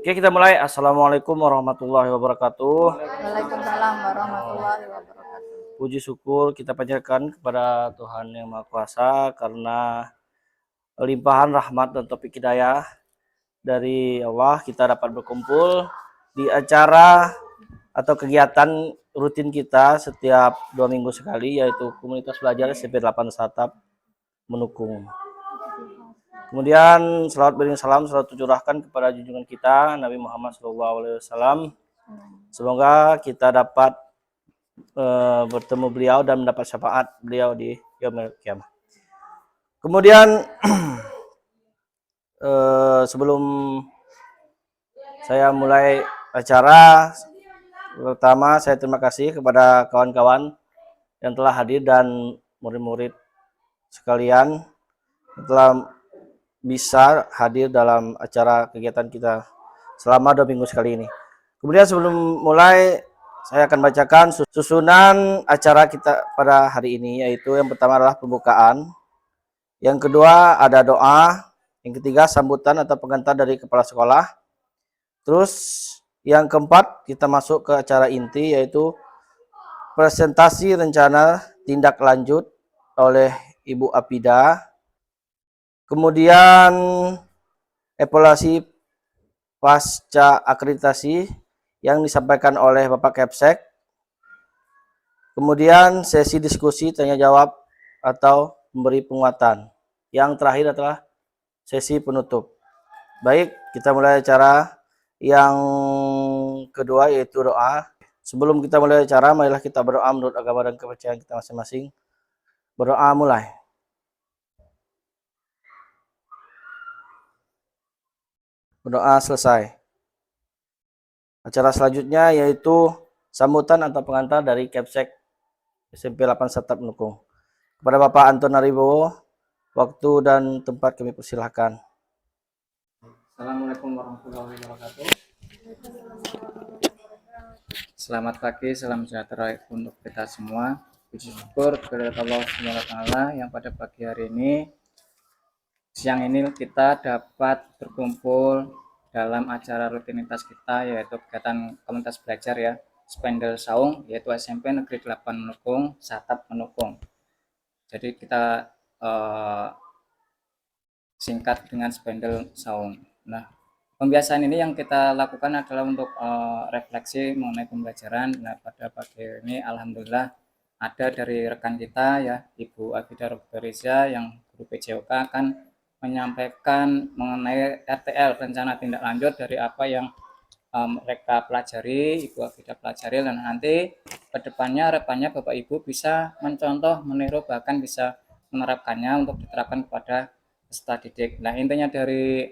Oke, kita mulai. Assalamualaikum warahmatullahi wabarakatuh. Waalaikumsalam warahmatullahi wabarakatuh. Puji syukur kita panjatkan kepada Tuhan Yang Maha Kuasa karena limpahan rahmat dan taufik hidayah dari Allah kita dapat berkumpul di acara atau kegiatan rutin kita setiap 2 minggu sekali, yaitu komunitas belajar SMP 8 Satap Menukung. Kemudian salawat beriring salam selalu tercurahkan kepada junjungan kita Nabi Muhammad SAW. Semoga kita dapat bertemu beliau dan mendapat syafaat beliau di yaumil qiyamah. Kemudian sebelum saya mulai acara, pertama saya terima kasih kepada kawan-kawan yang telah hadir dan murid-murid sekalian yang telah bisa hadir dalam acara kegiatan kita selama 2 minggu sekali ini. Kemudian sebelum mulai, saya akan bacakan susunan acara kita pada hari ini, yaitu yang pertama adalah pembukaan, yang kedua ada doa, yang ketiga sambutan atau pengantar dari kepala sekolah, terus yang keempat kita masuk ke acara inti, yaitu presentasi rencana tindak lanjut oleh Ibu Apida, kemudian evaluasi pasca akreditasi yang disampaikan oleh Bapak Kepsek, kemudian sesi diskusi tanya jawab atau memberi penguatan. Yang terakhir adalah sesi penutup. Baik, kita mulai acara yang kedua, yaitu doa. Sebelum kita mulai acara, marilah kita berdoa menurut agama dan kepercayaan kita masing-masing. Berdoa mulai. Berdoa selesai. Acara selanjutnya yaitu sambutan atau pengantar dari Kepsek SMP 8 Satap Menukung. Kepada Bapak Anton Aribowo, waktu dan tempat kami persilahkan. Assalamualaikum warahmatullahi wabarakatuh. Selamat pagi, salam sejahtera untuk kita semua. Puji syukur kepada Allah SWT yang pada pagi hari ini, siang ini kita dapat berkumpul dalam acara rutinitas kita, yaitu kegiatan komunitas belajar ya, Spendel Saung, yaitu SMP Negeri 8 Menukung, Satap Menukung. Jadi kita singkat dengan Spendel Saung. Nah, pembiasaan ini yang kita lakukan adalah untuk refleksi mengenai pembelajaran. Nah, pada pagi ini alhamdulillah ada dari rekan kita ya, Ibu Afida Roberisa yang guru PJOK akan menyampaikan mengenai RTL, rencana tindak lanjut dari apa yang mereka pelajari, Ibu Afida pelajari, dan nanti kedepannya harapannya Bapak Ibu bisa mencontoh, meniru, bahkan bisa menerapkannya untuk diterapkan kepada peserta didik. Nah, intinya dari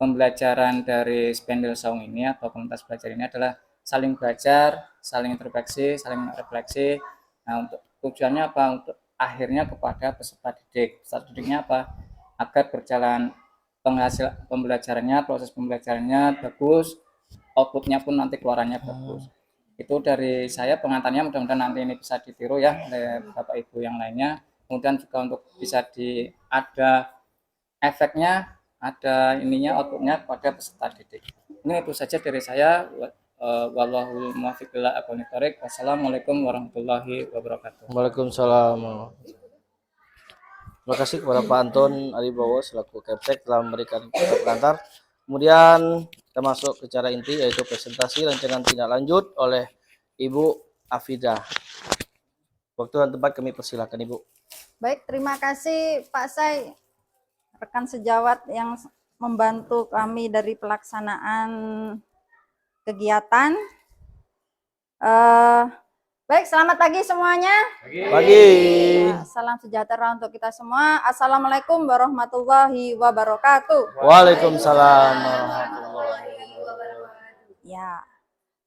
pembelajaran dari Spendel Saung ini atau komunitas belajar ini adalah saling belajar, saling introspeksi, saling refleksi. Nah, untuk tujuannya apa? Untuk akhirnya kepada peserta didik. Peserta didiknya apa? Agar berjalan pembelajarannya, proses pembelajarannya bagus, outputnya pun nanti keluarannya bagus. Itu dari saya pengantarnya, mudah-mudahan nanti ini bisa ditiru ya oleh Bapak Ibu yang lainnya. Kemudian juga untuk bisa ada efeknya, ada ininya, outputnya pada peserta didik. Ini itu saja dari saya. Wallahul muwaffiq ila aqwamit thoriq. Wassalamualaikum warahmatullahi wabarakatuh. Waalaikumsalam. Terima kasih kepada Pak Anton Aribowo selaku Kepsek telah memberikan pengantar. Kemudian kita masuk ke cara inti, yaitu presentasi rancangan tindak lanjut oleh Ibu Afida. Waktu dan tempat kami persilahkan, Ibu. Baik, terima kasih Pak Say, rekan sejawat yang membantu kami dari pelaksanaan kegiatan. Baik, selamat pagi semuanya. Pagi. Ya, salam sejahtera untuk kita semua. Assalamualaikum warahmatullahi wabarakatuh. Waalaikumsalam warahmatullahi wabarakatuh. Ya,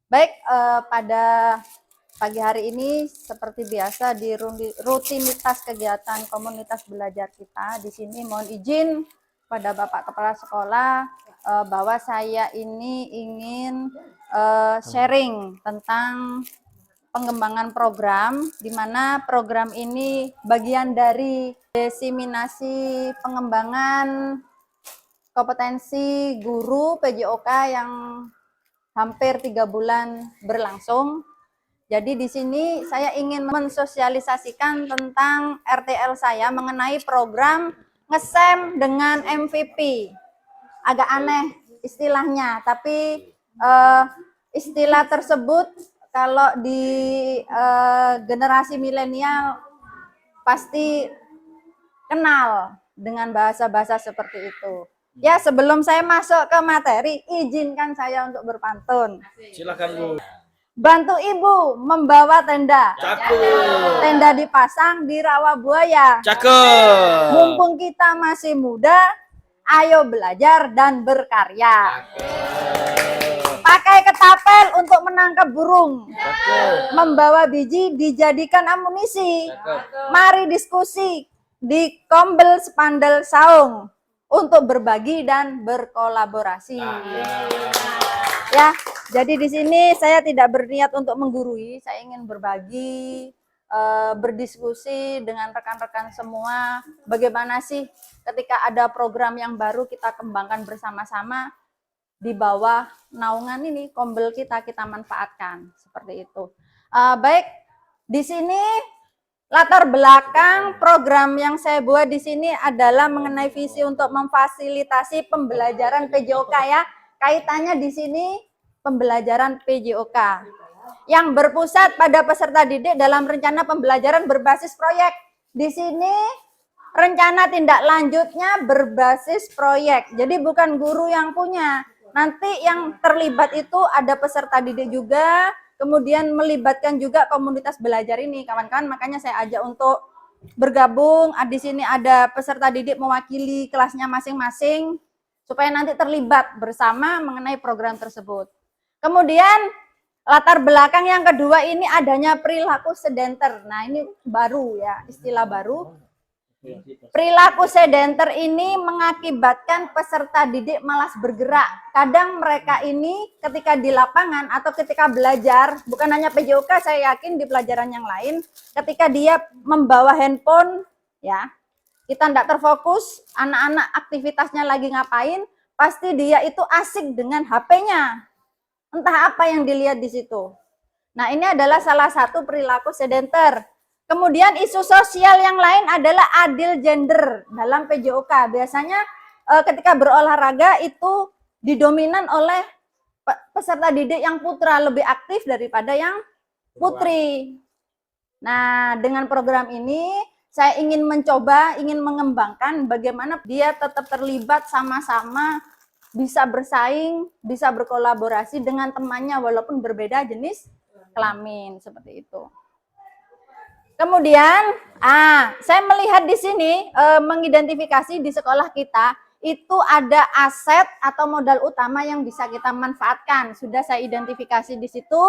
baik, pada pagi hari ini seperti biasa di rutinitas kegiatan komunitas belajar kita di sini, mohon izin pada Bapak Kepala Sekolah bahwa saya ini ingin sharing tentang pengembangan program, di mana program ini bagian dari diseminasi pengembangan kompetensi guru PJOK yang hampir 3 bulan berlangsung. Jadi di sini saya ingin mensosialisasikan tentang RTL saya mengenai program nge-SEM dengan MVP. Agak aneh istilahnya, tapi istilah tersebut kalau di generasi milenial pasti kenal dengan bahasa-bahasa seperti itu. Ya, sebelum saya masuk ke materi, izinkan saya untuk berpantun. Silakan Bu. Bantu ibu membawa tenda. Cakep. Tenda dipasang di rawa buaya. Cakep. Mumpung kita masih muda, ayo belajar dan berkarya. Pakai ketapel untuk menangkap burung. Membawa biji dijadikan amunisi. Mari diskusi di kombel spandel saung untuk berbagi dan berkolaborasi. Ya, jadi di sini saya tidak berniat untuk menggurui, saya ingin berbagi, berdiskusi dengan rekan-rekan semua, bagaimana sih ketika ada program yang baru kita kembangkan bersama-sama di bawah naungan ini, kombel kita manfaatkan, seperti itu. Baik, di sini latar belakang program yang saya buat di sini adalah mengenai visi untuk memfasilitasi pembelajaran PJOK ya. Kaitannya di sini pembelajaran PJOK yang berpusat pada peserta didik dalam rencana pembelajaran berbasis proyek. Di sini rencana tindak lanjutnya berbasis proyek. Jadi bukan guru yang punya. Nanti yang terlibat itu ada peserta didik juga, kemudian melibatkan juga komunitas belajar ini, kawan-kawan. Makanya saya ajak untuk bergabung. Di sini ada peserta didik mewakili kelasnya masing-masing, supaya nanti terlibat bersama mengenai program tersebut. Kemudian latar belakang yang kedua ini adanya perilaku sedenter. Nah ini baru ya, istilah baru. Perilaku sedenter ini mengakibatkan peserta didik malas bergerak. Kadang mereka ini ketika di lapangan atau ketika belajar, bukan hanya PJOK, saya yakin di pelajaran yang lain, ketika dia membawa handphone, ya kita tidak terfokus, anak-anak aktivitasnya lagi ngapain, pasti dia itu asik dengan HP-nya. Entah apa yang dilihat di situ. Nah, ini adalah salah satu perilaku sedenter. Kemudian isu sosial yang lain adalah adil gender dalam PJOK. Biasanya ketika berolahraga itu didominan oleh peserta didik yang putra, lebih aktif daripada yang putri. Nah, dengan program ini saya ingin mencoba, ingin mengembangkan bagaimana dia tetap terlibat sama-sama, bisa bersaing, bisa berkolaborasi dengan temannya walaupun berbeda jenis kelamin, seperti itu. Kemudian, saya melihat di sini mengidentifikasi di sekolah kita itu ada aset atau modal utama yang bisa kita manfaatkan. Sudah saya identifikasi di situ,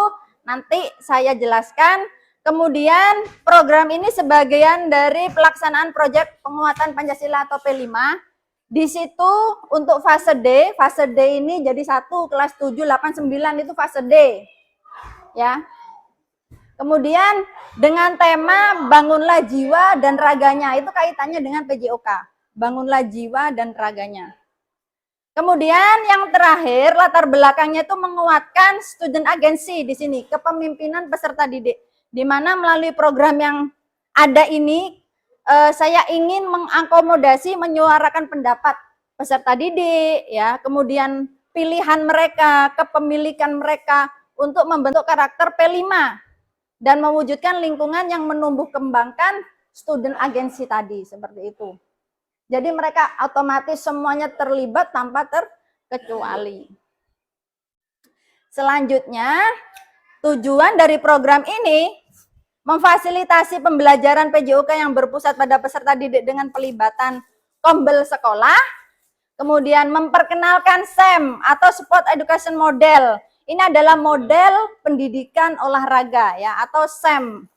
nanti saya jelaskan. Kemudian program ini sebagian dari pelaksanaan proyek penguatan Pancasila atau P5. Di situ untuk fase D ini jadi 1, kelas 7, 8, 9 itu fase D. Ya. Kemudian dengan tema bangunlah jiwa dan raganya, itu kaitannya dengan PJOK. Bangunlah jiwa dan raganya. Kemudian yang terakhir latar belakangnya itu menguatkan student agency di sini, kepemimpinan peserta didik. Di mana melalui program yang ada ini saya ingin mengakomodasi, menyuarakan pendapat peserta didik, ya, kemudian pilihan mereka, kepemilikan mereka untuk membentuk karakter P5 dan mewujudkan lingkungan yang menumbuh kembangkan student agency tadi, seperti itu. Jadi mereka otomatis semuanya terlibat tanpa terkecuali. Selanjutnya, tujuan dari program ini memfasilitasi pembelajaran PJOK yang berpusat pada peserta didik dengan pelibatan kombel sekolah, kemudian memperkenalkan SEM atau Sport Education Model. Ini adalah model pendidikan olahraga ya atau SEM.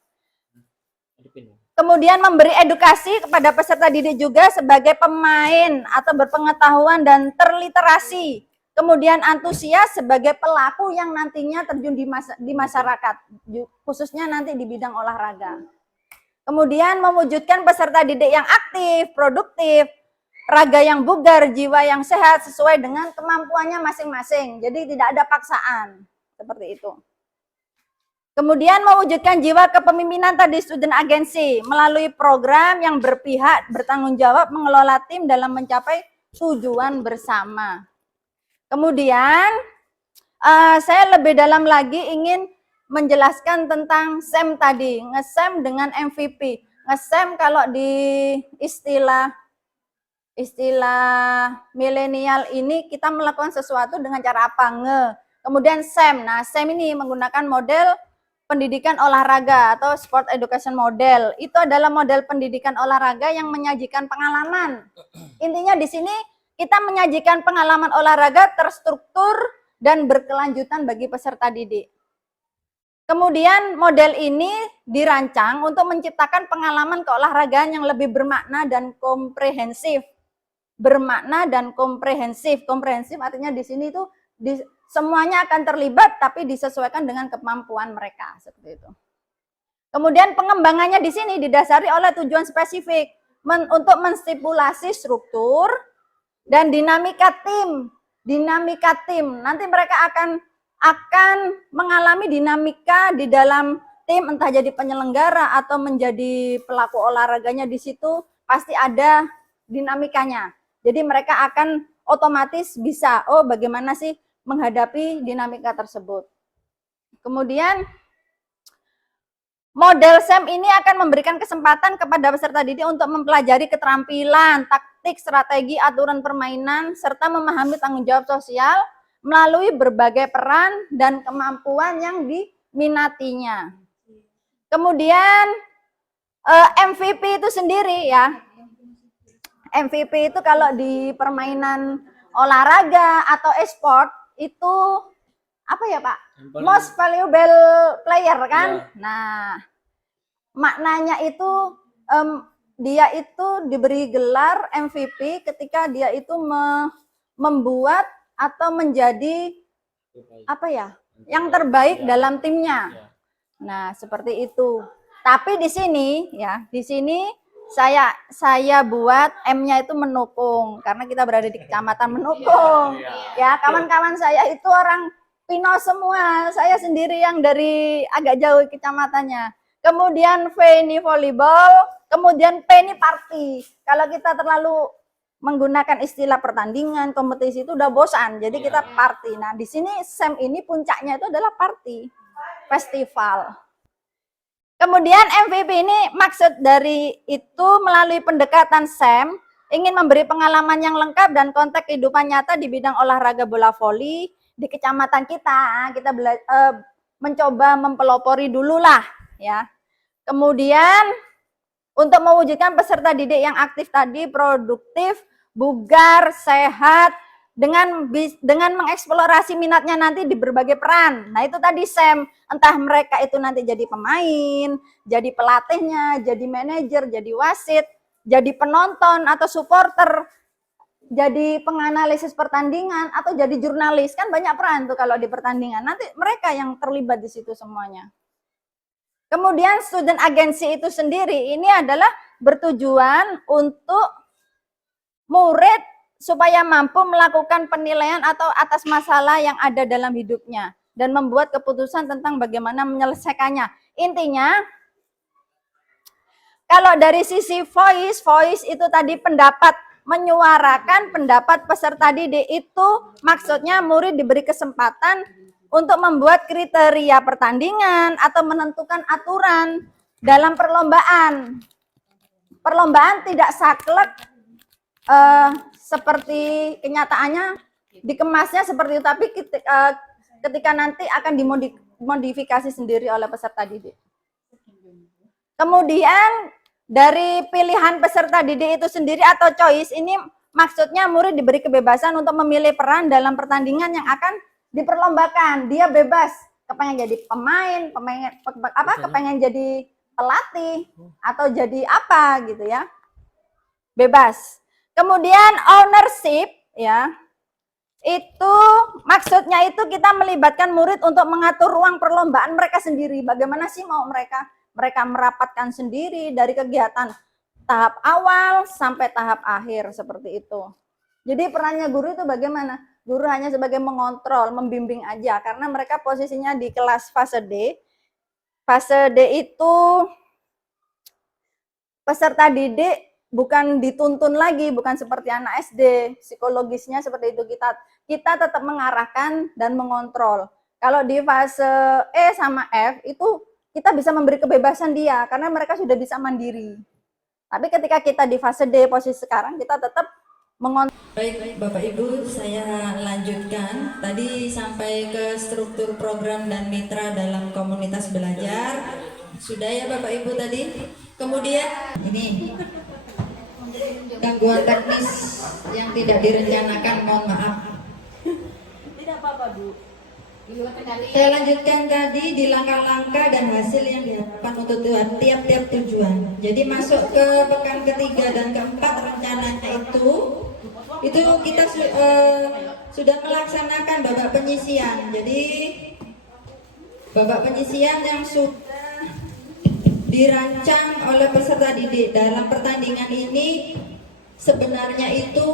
Kemudian memberi edukasi kepada peserta didik juga sebagai pemain atau berpengetahuan dan terliterasi. Kemudian antusias sebagai pelaku yang nantinya terjun di masyarakat, khususnya nanti di bidang olahraga. Kemudian mewujudkan peserta didik yang aktif, produktif, raga yang bugar, jiwa yang sehat sesuai dengan kemampuannya masing-masing. Jadi tidak ada paksaan. Seperti itu. Kemudian mewujudkan jiwa kepemimpinan tadi student agency melalui program yang berpihak, bertanggung jawab mengelola tim dalam mencapai tujuan bersama. Kemudian saya lebih dalam lagi ingin menjelaskan tentang SEM tadi, nge-SEM dengan MVP. Nge-SEM kalau di istilah milenial ini kita melakukan sesuatu dengan cara apa? Kemudian SEM. Nah, SEM ini menggunakan model pendidikan olahraga atau sport education model. Itu adalah model pendidikan olahraga yang menyajikan pengalaman. Intinya di sini kita menyajikan pengalaman olahraga terstruktur dan berkelanjutan bagi peserta didik. Kemudian model ini dirancang untuk menciptakan pengalaman keolahragaan yang lebih bermakna dan komprehensif. Bermakna dan komprehensif. Komprehensif artinya di sini itu semuanya akan terlibat tapi disesuaikan dengan kemampuan mereka, seperti itu. Kemudian pengembangannya di sini didasari oleh tujuan spesifik untuk menstipulasi struktur dan dinamika tim. Dinamika tim. Nanti mereka akan mengalami dinamika di dalam tim, entah jadi penyelenggara atau menjadi pelaku olahraganya di situ pasti ada dinamikanya. Jadi mereka akan otomatis bisa, oh bagaimana sih menghadapi dinamika tersebut. Kemudian model SEM ini akan memberikan kesempatan kepada peserta didik untuk mempelajari keterampilan, taktik, strategi, aturan permainan, serta memahami tanggung jawab sosial melalui berbagai peran dan kemampuan yang diminatinya. Kemudian MVP itu sendiri ya. MVP itu kalau di permainan olahraga atau e-sport itu apa ya Pak? Most valuable player kan? Ya. Nah, maknanya itu dia itu diberi gelar MVP ketika dia itu membuat atau menjadi apa ya? Yang terbaik dalam timnya. Nah, seperti itu. Tapi di sini ya, di sini saya buat M-nya itu Menukung karena kita berada di Kecamatan Menukung. Ya, kawan-kawan saya itu orang Pino semua. Saya sendiri yang dari agak jauh kecamatannya. Kemudian V ini volleyball, kemudian P ini party. Kalau kita terlalu menggunakan istilah pertandingan, kompetisi itu udah bosan. Jadi kita party. Nah, di sini SEM ini puncaknya itu adalah party, festival. Kemudian MVP ini maksud dari itu melalui pendekatan SEM ingin memberi pengalaman yang lengkap dan konteks kehidupan nyata di bidang olahraga bola voli di kecamatan kita. Kita mencoba mempelopori dulu lah ya. Kemudian untuk mewujudkan peserta didik yang aktif tadi, produktif, bugar, sehat, dengan mengeksplorasi minatnya nanti di berbagai peran. Nah itu tadi SEM, entah mereka itu nanti jadi pemain, jadi pelatihnya, jadi manajer, jadi wasit, jadi penonton atau supporter, jadi penganalisis pertandingan atau jadi jurnalis. Kan banyak peran tuh kalau di pertandingan. Nanti mereka yang terlibat di situ semuanya. Kemudian student agency itu sendiri ini adalah bertujuan untuk murid supaya mampu melakukan penilaian atau atas masalah yang ada dalam hidupnya dan membuat keputusan tentang bagaimana menyelesaikannya. Intinya, kalau dari sisi voice itu tadi pendapat, menyuarakan pendapat peserta didik itu maksudnya murid diberi kesempatan untuk membuat kriteria pertandingan atau menentukan aturan dalam perlombaan. Perlombaan tidak saklek seperti kenyataannya dikemasnya seperti itu, tapi ketika nanti akan dimodifikasi sendiri oleh peserta didik. Kemudian dari pilihan peserta didik itu sendiri atau choice ini maksudnya murid diberi kebebasan untuk memilih peran dalam pertandingan yang akan diperlombakan. Dia bebas kepengen jadi pemain, kepengen jadi pelatih atau jadi apa gitu ya. Bebas. Kemudian ownership ya, itu maksudnya itu kita melibatkan murid untuk mengatur ruang perlombaan mereka sendiri. Bagaimana sih mau mereka merapatkan sendiri dari kegiatan tahap awal sampai tahap akhir seperti itu. Jadi perannya guru itu bagaimana? Guru hanya sebagai mengontrol, membimbing aja karena mereka posisinya di kelas fase D. Fase D itu peserta didik bukan dituntun lagi, bukan seperti anak SD. Psikologisnya seperti itu, kita tetap mengarahkan dan mengontrol. Kalau di fase E sama F itu kita bisa memberi kebebasan dia karena mereka sudah bisa mandiri. Tapi ketika kita di fase D posisi sekarang kita tetap mengontrol. Baik Bapak Ibu, saya lanjutkan. Tadi sampai ke struktur program dan mitra dalam komunitas belajar. Sudah ya Bapak Ibu tadi? Kemudian ini gangguan teknis yang tidak direncanakan, mohon maaf. Tidak apa-apa, Bu. Saya lanjutkan tadi di langkah-langkah dan hasil yang diharapkan untuk tiap-tiap tujuan. Jadi masuk ke pekan ketiga dan keempat rencananya itu kita sudah melaksanakan babak penyisian. Jadi babak penyisian yang sudah dirancang oleh peserta didik dalam pertandingan ini sebenarnya itu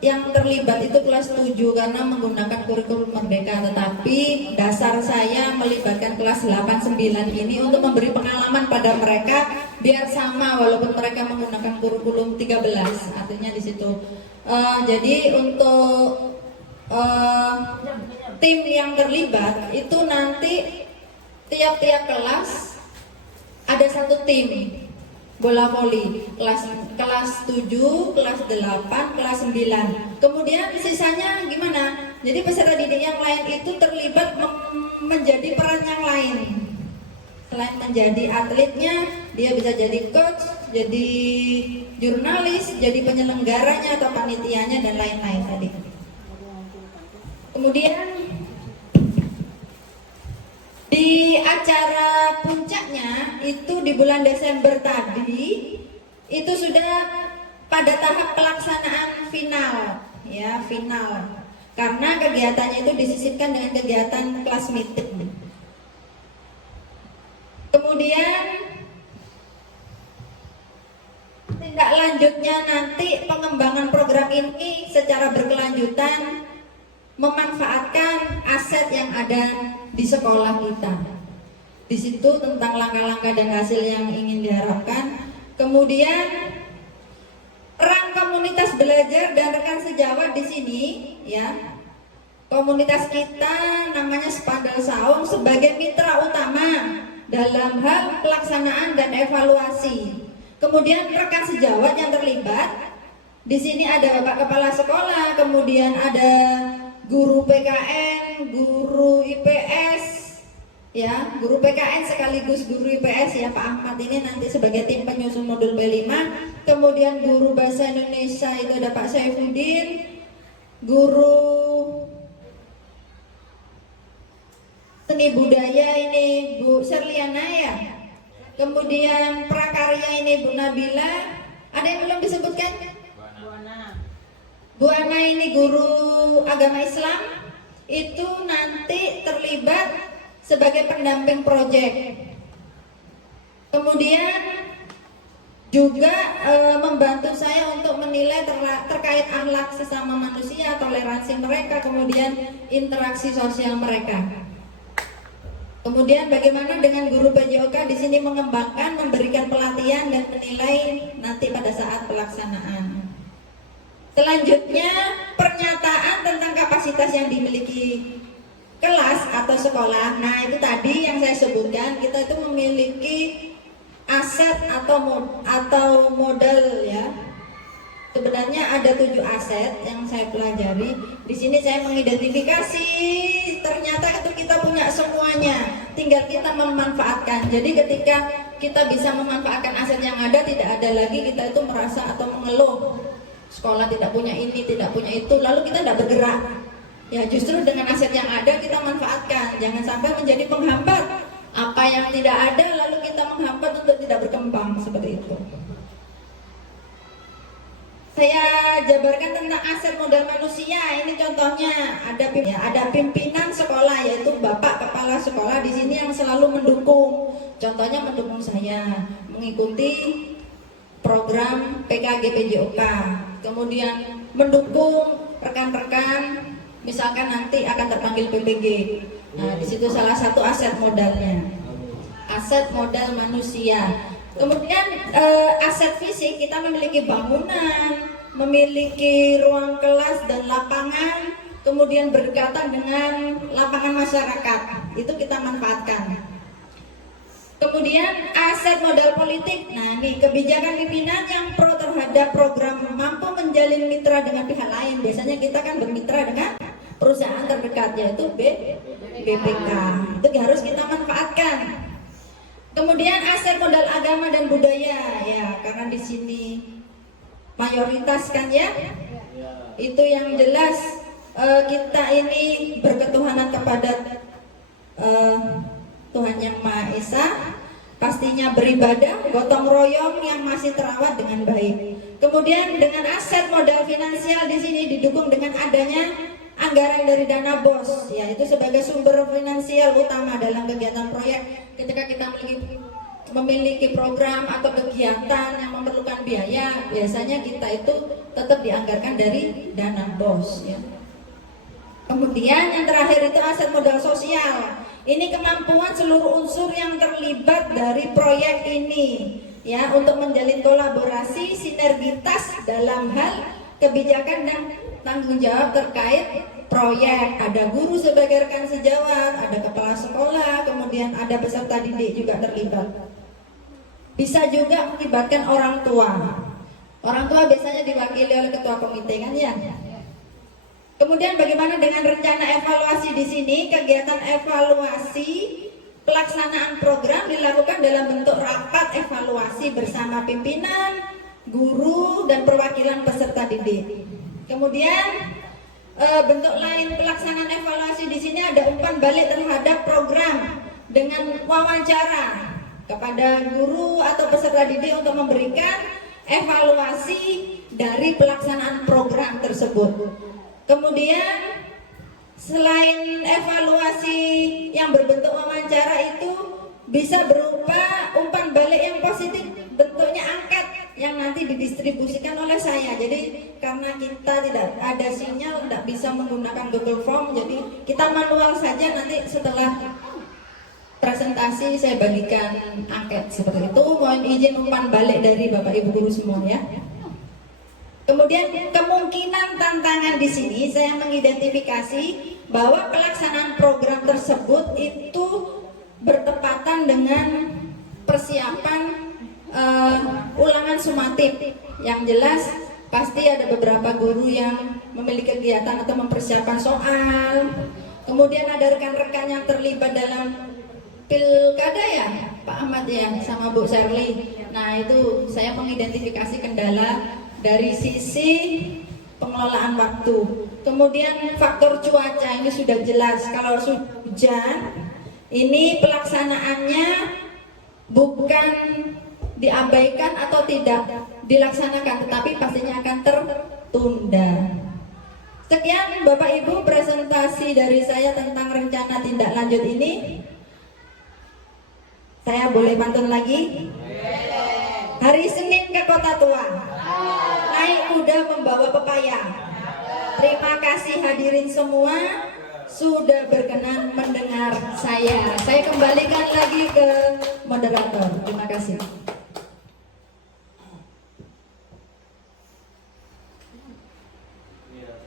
yang terlibat itu kelas 7 karena menggunakan kurikulum merdeka, tetapi dasar saya melibatkan kelas 8, 9 ini untuk memberi pengalaman pada mereka biar sama walaupun mereka menggunakan kurikulum 13, artinya di situ. Jadi untuk tim yang terlibat itu nanti tiap-tiap kelas ada satu tim bola voli, kelas 7, kelas 8, kelas 9. Kemudian sisanya gimana? Jadi peserta didik yang lain itu terlibat menjadi peran yang lain. Selain menjadi atletnya, dia bisa jadi coach, jadi jurnalis, jadi penyelenggaranya atau panitianya dan lain-lain tadi. Kemudian di acara puncaknya itu di bulan Desember tadi itu sudah pada tahap pelaksanaan final, ya final. Karena kegiatannya itu disisipkan dengan kegiatan kelas meeting. Kemudian tindak lanjutnya nanti pengembangan program ini secara berkelanjutan memanfaatkan aset yang ada di sekolah kita. Di situ tentang langkah-langkah dan hasil yang ingin diharapkan. Kemudian peran komunitas belajar dan rekan sejawat di sini, ya. Komunitas kita namanya Spandel Saung sebagai mitra utama dalam hal pelaksanaan dan evaluasi. Kemudian rekan sejawat yang terlibat di sini ada Bapak Kepala Sekolah, kemudian ada guru PKN, guru IPS, ya, guru PKN sekaligus guru IPS ya, Pak Ahmad ini nanti sebagai tim penyusun modul B5. Kemudian guru Bahasa Indonesia itu ada Pak Saifuddin, guru seni budaya ini Bu Serliana ya. Kemudian prakarya ini Bu Nabila. Ada yang belum disebutkan? Bu Ana ini guru agama Islam, itu nanti terlibat sebagai pendamping proyek. Kemudian juga membantu saya untuk menilai terkait akhlak sesama manusia, toleransi mereka, kemudian interaksi sosial mereka. Kemudian bagaimana dengan guru PJOK di sini mengembangkan, memberikan pelatihan dan menilai nanti pada saat pelaksanaan. Selanjutnya pernyataan tentang kapasitas yang dimiliki kelas atau sekolah. Nah itu tadi yang saya sebutkan, kita itu memiliki aset atau modal ya. Sebenarnya ada 7 aset yang saya pelajari. Di sini saya mengidentifikasi ternyata itu kita punya semuanya, tinggal kita memanfaatkan. Jadi ketika kita bisa memanfaatkan aset yang ada, tidak ada lagi kita itu merasa atau mengeluh sekolah tidak punya ini, tidak punya itu, lalu kita tidak bergerak. Ya justru dengan aset yang ada kita manfaatkan, jangan sampai menjadi penghambat. Apa yang tidak ada lalu kita menghambat untuk tidak berkembang, seperti itu. Saya jabarkan tentang aset modal manusia. Ini contohnya ada pimpinan sekolah yaitu Bapak Kepala Sekolah di sini yang selalu mendukung. Contohnya mendukung saya mengikuti program PKGPJOK, kemudian mendukung rekan-rekan misalkan nanti akan terpanggil PPG. Nah, di situ salah satu aset modalnya, aset modal manusia. Kemudian aset fisik, kita memiliki bangunan, memiliki ruang kelas dan lapangan, kemudian berdekatan dengan lapangan masyarakat, itu kita manfaatkan. Kemudian aset modal politik, nah nih kebijakan pimpinan yang pro terhadap program mampu menjalin mitra dengan pihak lain. Biasanya kita kan bermitra dengan perusahaan terdekat, yaitu BPK, itu harus kita manfaatkan. Kemudian aset modal agama dan budaya, ya karena di sini mayoritas kan ya, itu yang jelas kita ini berketuhanan kepada Tuhan Yang Maha Esa, pastinya beribadah, gotong royong yang masih terawat dengan baik. Kemudian dengan aset modal finansial di sini didukung dengan adanya anggaran dari dana BOS, yaitu sebagai sumber finansial utama dalam kegiatan proyek. Ketika kita memiliki program atau kegiatan yang memerlukan biaya, biasanya kita itu tetap dianggarkan dari dana BOS. Ya. Kemudian yang terakhir itu aset modal sosial. Ini kemampuan seluruh unsur yang terlibat dari proyek ini, ya, untuk menjalin kolaborasi sinergitas dalam hal kebijakan dan tanggung jawab terkait proyek. Ada guru sebagai rekan sejawat, ada kepala sekolah, kemudian ada peserta didik juga terlibat. Bisa juga melibatkan orang tua. Orang tua biasanya diwakili oleh ketua komite kan ya. Kemudian bagaimana dengan rencana evaluasi di sini? Kegiatan evaluasi pelaksanaan program dilakukan dalam bentuk rapat evaluasi bersama pimpinan, guru, dan perwakilan peserta didik. Kemudian bentuk lain pelaksanaan evaluasi di sini ada umpan balik terhadap program dengan wawancara kepada guru atau peserta didik untuk memberikan evaluasi dari pelaksanaan program tersebut. Kemudian selain evaluasi yang berbentuk wawancara itu bisa berupa umpan balik yang positif, bentuknya angket yang nanti didistribusikan oleh saya. Jadi karena kita tidak ada sinyal, tidak bisa menggunakan Google Form, jadi kita manual saja. Nanti setelah presentasi saya bagikan angket seperti itu. Mohon izin umpan balik dari Bapak Ibu guru semua ya. Kemudian kemungkinan tantangan di sini saya mengidentifikasi bahwa pelaksanaan program tersebut itu bertepatan dengan persiapan ulangan sumatif. Yang jelas pasti ada beberapa guru yang memiliki kegiatan atau mempersiapkan soal. Kemudian ada rekan-rekan yang terlibat dalam pilkada ya, Pak Ahmad ya, sama Bu Sherly. Nah itu saya mengidentifikasi kendala dari sisi pengelolaan waktu. Kemudian faktor cuaca ini sudah jelas, kalau hujan ini pelaksanaannya bukan diabaikan atau tidak dilaksanakan, tetapi pastinya akan tertunda. Sekian Bapak Ibu presentasi dari saya tentang rencana tindak lanjut ini. Saya boleh pantun lagi? Hari Senin ke Kota Tua, naik kuda membawa pepaya. Terima kasih hadirin semua sudah berkenan mendengar saya. Saya kembalikan lagi ke moderator. Terima kasih.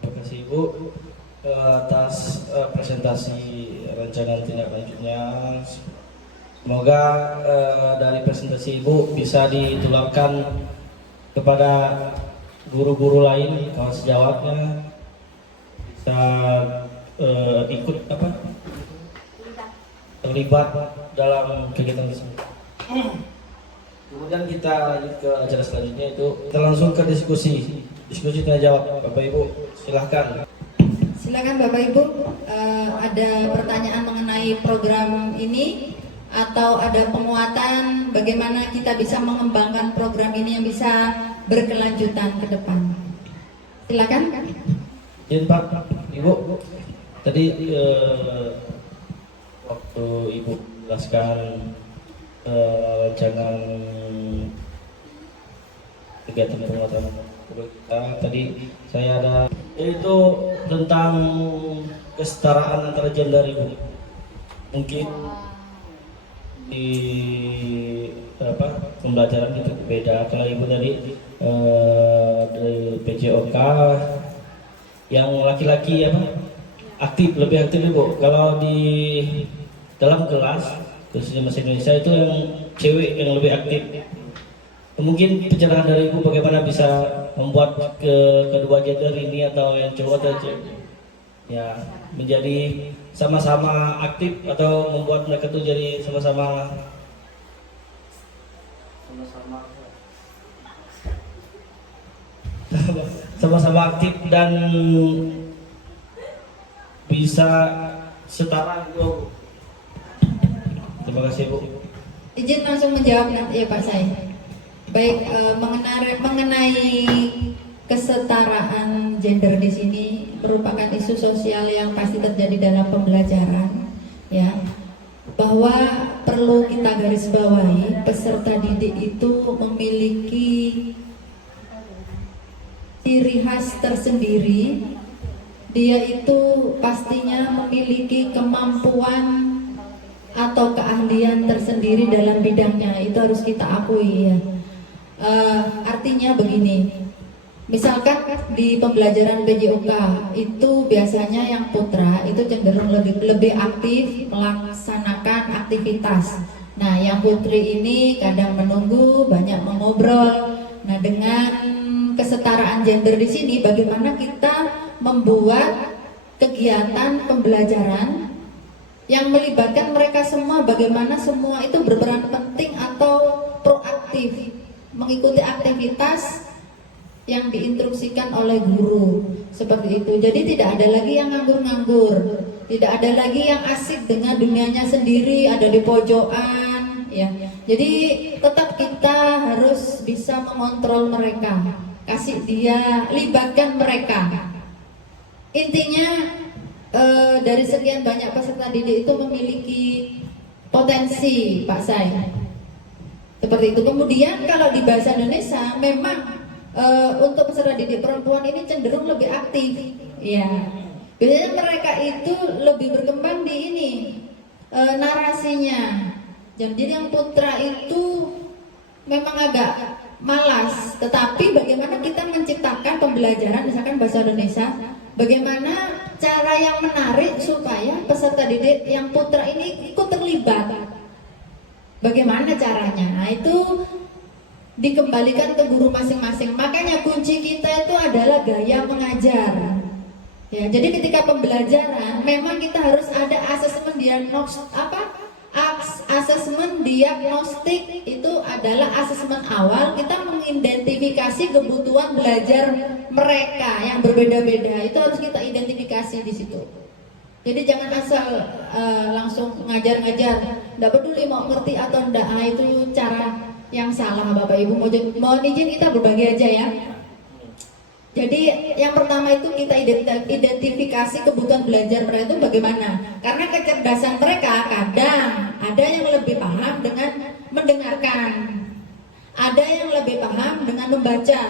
Terima kasih Ibu atas presentasi rencana tindak lanjutnya. Semoga dari presentasi Ibu bisa ditularkan kepada guru-guru lain, kawan sejawatnya, bisa ikut terlibat dalam kegiatan tersebut. Kemudian kita lanjut ke acara selanjutnya, itu kita langsung ke diskusi tanya jawab. Bapak Ibu silahkan. Silakan Bapak Ibu, ada pertanyaan mengenai program ini atau ada penguatan bagaimana kita bisa mengembangkan program ini yang bisa berkelanjutan ke depan. Silakan. Izin Pak, Ibu, tadi waktu Ibu jelaskan jangan kegiatan penguatan tadi saya ada itu tentang kesetaraan antara gender Ibu. Mungkin di pembelajaran itu beda. Kalau Ibu tadi dari PJOK yang laki-laki aktif, lebih aktif Ibu. Kalau di dalam kelas khususnya bahasa Indonesia itu yang cewek yang lebih aktif. Mungkin pencerahan dari Ibu bagaimana bisa membuat kedua gender ini atau yang cowok atau cewek ya menjadi sama-sama aktif atau membuat mereka tuh jadi sama-sama aktif dan bisa setara Bu. Terima kasih Bu. Izin langsung menjawab nanti ya Pak Sai. Baik, mengenai kesetaraan gender di sini merupakan isu sosial yang pasti terjadi dalam pembelajaran, ya. Bahwa perlu kita garis bawahi, peserta didik itu memiliki ciri khas tersendiri. Dia itu pastinya memiliki kemampuan atau keahlian tersendiri dalam bidangnya, itu harus kita akui ya. Artinya begini, misalkan di pembelajaran PJOK itu biasanya yang putra itu cenderung lebih aktif melaksanakan aktivitas. Nah, yang putri ini kadang menunggu, banyak mengobrol. Nah, dengan kesetaraan gender di sini, bagaimana kita membuat kegiatan pembelajaran yang melibatkan mereka semua, bagaimana semua itu berperan penting atau proaktif mengikuti aktivitas yang diinstruksikan oleh guru, seperti itu. Jadi tidak ada lagi yang nganggur-nganggur, tidak ada lagi yang asik dengan dunianya sendiri, ada di pojokan ya. Jadi tetap kita harus bisa mengontrol mereka, kasih dia, libatkan mereka. Intinya dari sekian banyak peserta didik itu memiliki potensi Pak Sai, seperti itu. Kemudian kalau di bahasa Indonesia memang untuk peserta didik perempuan ini cenderung lebih aktif, ya. Biasanya mereka itu lebih berkembang di ini narasinya. Jadi yang putra itu memang agak malas, tetapi bagaimana kita menciptakan pembelajaran misalkan bahasa Indonesia, bagaimana cara yang menarik supaya peserta didik yang putra ini ikut terlibat. Bagaimana caranya? Nah, itu dikembalikan ke guru masing-masing. Makanya kunci kita itu adalah gaya mengajar. Ya, jadi ketika pembelajaran memang kita harus ada asesmen diagnostik itu adalah asesmen awal. Kita mengidentifikasi kebutuhan belajar mereka yang berbeda-beda. Itu harus kita identifikasi di situ. Jadi jangan asal langsung ngajar-ngajar, nggak peduli mau ngerti atau enggak. Nah, itu cara yang salah Bapak Ibu. Mohon izin kita berbagi aja ya. Jadi yang pertama itu kita identifikasi kebutuhan belajar mereka itu bagaimana. Karena kecerdasan mereka kadang ada yang lebih paham dengan mendengarkan, ada yang lebih paham dengan membaca,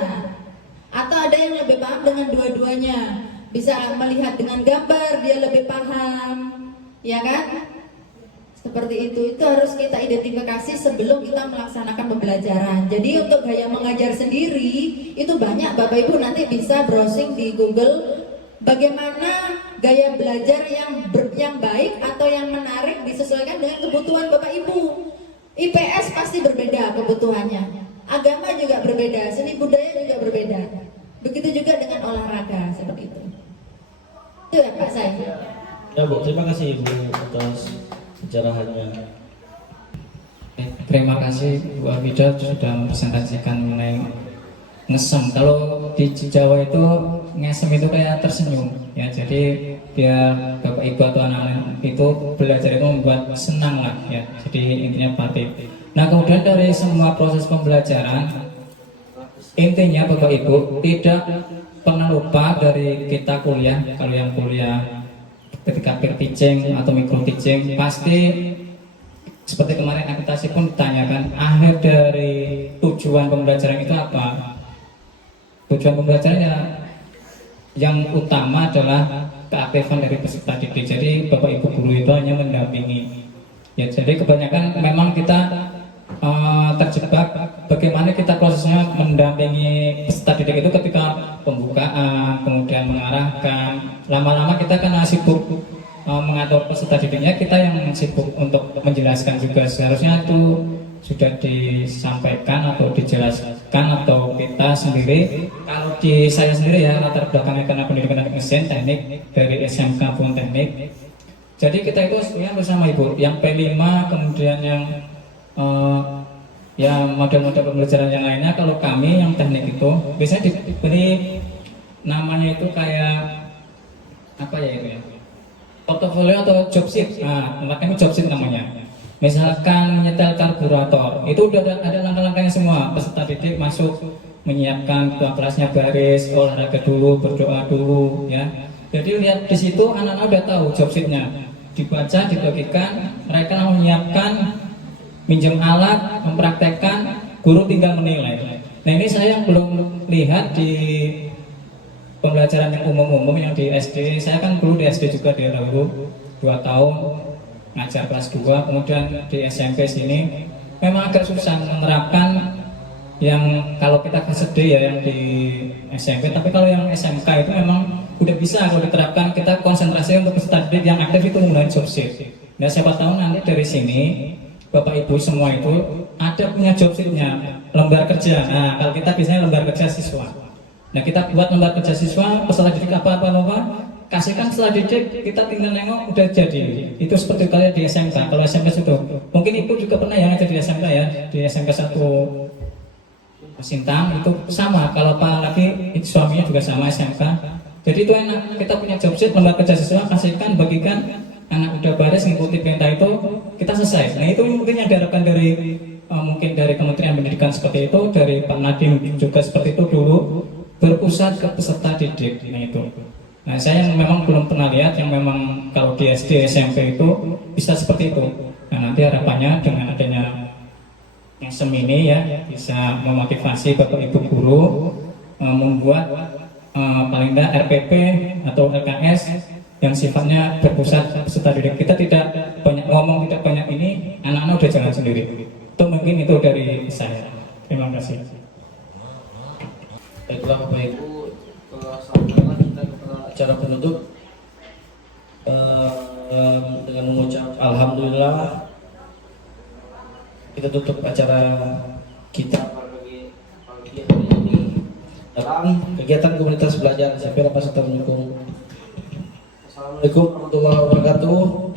atau ada yang lebih paham dengan dua-duanya. Bisa melihat dengan gambar, dia lebih paham, ya kan? Seperti itu harus kita identifikasi sebelum kita melaksanakan pembelajaran. Jadi untuk gaya mengajar sendiri, itu banyak Bapak Ibu nanti bisa browsing di Google, bagaimana gaya belajar yang baik atau yang menarik disesuaikan dengan kebutuhan Bapak Ibu. IPS pasti berbeda kebutuhannya, agama juga berbeda, seni budaya juga berbeda. Begitu juga dengan olahraga, seperti itu. Itu ya Pak Sai. Ya Bu, terima kasih Ibu atas pencerahannya. Terima kasih Bu Afida sudah mempresentasikan mengenai ngesem. Kalau di Jawa itu ngesem itu kayak tersenyum ya. Jadi biar Bapak Ibu atau anak-anak itu belajar itu membuat senang lah ya. Jadi intinya batik. Nah, kemudian dari semua proses pembelajaran, intinya Bapak Ibu tidak pernah lupa dari kita kuliah. Kalau yang kuliah ketika peer teaching atau micro teaching, pasti seperti kemarin akreditasi pun ditanyakan, akhir dari tujuan pembelajaran itu apa? tujuan pembelajaran ya yang utama adalah keaktifan dari peserta didik. Jadi Bapak Ibu guru itu hanya mendampingi. Ya, jadi kebanyakan memang kita terjebak bagaimana kita prosesnya mendampingi peserta didik itu ketika pembukaan, kemudian mengarahkan. Lama-lama kita kan sibuk mengatur peserta didiknya, kita yang sibuk untuk menjelaskan juga. Seharusnya itu sudah disampaikan atau dijelaskan atau kita sendiri. Kalau di saya sendiri ya latar belakangnya karena pendidikan mesin teknik dari SMK Pun Teknik. Jadi kita itu sebenarnya bersama Ibu yang P5 kemudian yang ya model-model pembelajaran yang lainnya. Kalau kami yang teknik itu biasanya diberi namanya itu kayak apa ya itu ya, portofolio atau job sheet. Nah, makanya job sheet namanya. Misalkan menyetel karburator, itu udah ada langkah-langkahnya semua. Peserta didik masuk menyiapkan kelasnya baris, olahraga dulu, berdoa dulu, ya. Jadi lihat di situ anak-anak udah tahu job sheetnya, dibaca, dibagikan, mereka menyiapkan, minjem alat, mempraktekkan, guru tinggal menilai. Nah ini saya yang belum lihat di pembelajaran yang umum-umum yang di SD. Saya kan dulu di SD juga di dahulu 2 tahun ngajar kelas 2, kemudian di SMP sini memang agak susah menerapkan yang kalau kita ke SD ya yang di SMP, tapi kalau yang SMK itu memang udah bisa kalau diterapkan. Kita konsentrasi untuk peserta didik yang aktif itu menggunakan job sheet. Nah siapa tahu nanti dari sini Bapak Ibu semua itu ada punya job sheet-nya, lembar kerja. Nah kalau kita biasanya lembar kerja siswa. Nah kita buat lembar kerja siswa, peserta didik apa kasihkan setelah didik, kita tinggal nengok udah jadi. Itu seperti kalian di SMK. Kalau SMK itu mungkin Ibu juga pernah ya ngajar di SMK ya, di SMK 1 Sintang itu sama. Kalau Pak laki suaminya juga sama SMK. Jadi itu enak, kita punya job sheet, lembar kerja siswa, kasihkan, bagikan, anak udah baris ngikuti perintah itu, kita selesai. Nah itu mungkin yang diharapkan dari mungkin dari Kementerian Pendidikan seperti itu, dari Pak Nadiem juga seperti itu dulu, berpusat ke peserta didik. Nah itu. Nah saya yang memang belum pernah lihat yang memang kalau di SD SMP itu bisa seperti itu. Nah nanti harapannya dengan adanya yang semini ya bisa memotivasi Bapak Ibu guru membuat paling tidak RPP atau LKS yang sifatnya berpusat peserta didik. Kita tidak banyak ngomong, tidak banyak ini, anak-anak udah jalan sendiri. Itu mungkin itu dari saya. Terima kasih. Baiklah Bapak Ibu, selanjutnya kita ke acara penutup dengan mengucap alhamdulillah. Kita tutup acara kita pagi hari ini dalam kegiatan komunitas belajar SMP Lapas Sutar Mendukung. Assalamualaikum warahmatullahi wabarakatuh.